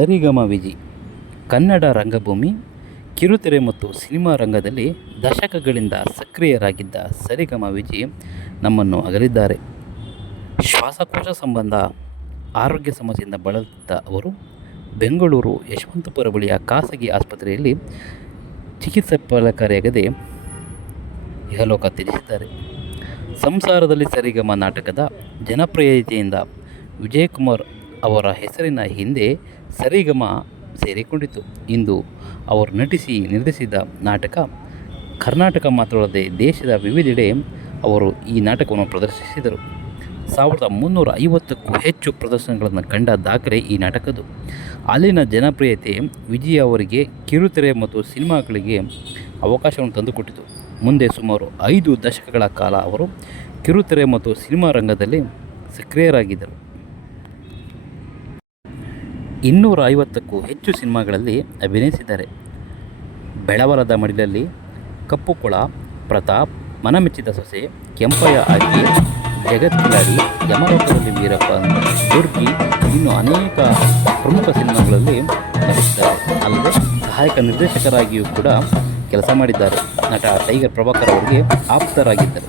ಸರಿಗಮ ವಿಜಿ ಕನ್ನಡ ರಂಗಭೂಮಿ, ಕಿರುತೆರೆ ಮತ್ತು ಸಿನಿಮಾ ರಂಗದಲ್ಲಿ ದಶಕಗಳಿಂದ ಸಕ್ರಿಯರಾಗಿದ್ದ ಸರಿಗಮ ವಿಜಿ ನಮ್ಮನ್ನು ಅಗಲಿದ್ದಾರೆ. ಶ್ವಾಸಕೋಶ ಸಂಬಂಧ ಆರೋಗ್ಯ ಸಮಸ್ಯೆಯಿಂದ ಬಳಲುತ್ತಿದ್ದ ಅವರು ಬೆಂಗಳೂರು ಯಶವಂತಪುರ ಬಳಿಯ ಖಾಸಗಿ ಆಸ್ಪತ್ರೆಯಲ್ಲಿ ಚಿಕಿತ್ಸೆ ಫಲಕಾರಿಯಾಗದೆ ಇಹಲೋಕ ತ್ಯಜಿಸಿದ್ದಾರೆ. ಸಂಸಾರದಲ್ಲಿ ಸರಿಗಮ ನಾಟಕದ ಜನಪ್ರಿಯತೆಯಿಂದ ವಿಜಯಕುಮಾರ್ ಅವರ ಹೆಸರಿನ ಹಿಂದೆ ಸರಿಗಮ ಸೇರಿಕೊಂಡಿತು. ಇಂದು ಅವರು ನಟಿಸಿ ನಿರ್ದೇಶಿಸಿದ ನಾಟಕ ಕರ್ನಾಟಕ ಮಾತ್ರವಲ್ಲದೆ ದೇಶದ ವಿವಿಧೆಡೆ ಅವರು ಈ ನಾಟಕವನ್ನು ಪ್ರದರ್ಶಿಸಿದರು. 1350ಕ್ಕೂ ಹೆಚ್ಚು ಪ್ರದರ್ಶನಗಳನ್ನು ಕಂಡ ದಾಖಲೆ ಈ ನಾಟಕದ್ದು. ಅಲ್ಲಿನ ಜನಪ್ರಿಯತೆ ವಿಜಯ್ ಅವರಿಗೆ ಕಿರುತೆರೆ ಮತ್ತು ಸಿನಿಮಾಗಳಿಗೆ ಅವಕಾಶವನ್ನು ತಂದುಕೊಟ್ಟಿತು. ಮುಂದೆ ಸುಮಾರು 5 ದಶಕಗಳ ಕಾಲ ಅವರು ಕಿರುತೆರೆ ಮತ್ತು ಸಿನಿಮಾ ರಂಗದಲ್ಲಿ ಸಕ್ರಿಯರಾಗಿದ್ದರು. 250ಕ್ಕೂ ಹೆಚ್ಚು ಸಿನಿಮಾಗಳಲ್ಲಿ ಅಭಿನಯಿಸಿದ್ದಾರೆ. ಬೆಳವಲದ ಮಡಿಲಲ್ಲಿ, ಕಪ್ಪು ಕೊಳ, ಪ್ರತಾಪ್, ಮನಮೆಚ್ಚಿದ ಸೊಸೆ, ಕೆಂಪಯ್ಯ ಆಗಿ, ಜಗತ್ಕಿಲಾಡಿ, ಯಮಲೋಕದಲ್ಲಿ ವೀರಪ್ಪ, ದುರ್ಗಿ ಇನ್ನೂ ಅನೇಕ ಪ್ರಮುಖ ಸಿನಿಮಾಗಳಲ್ಲಿ ನಟಿಸಿದ್ದಾರೆ. ಅಲ್ಲದೆ ಸಹಾಯಕ ನಿರ್ದೇಶಕರಾಗಿಯೂ ಕೂಡ ಕೆಲಸ ಮಾಡಿದ್ದಾರೆ. ನಟ ಟೈಗರ್ ಪ್ರಭಾಕರ್ ಅವರಿಗೆ ಆಪ್ತರಾಗಿದ್ದರು.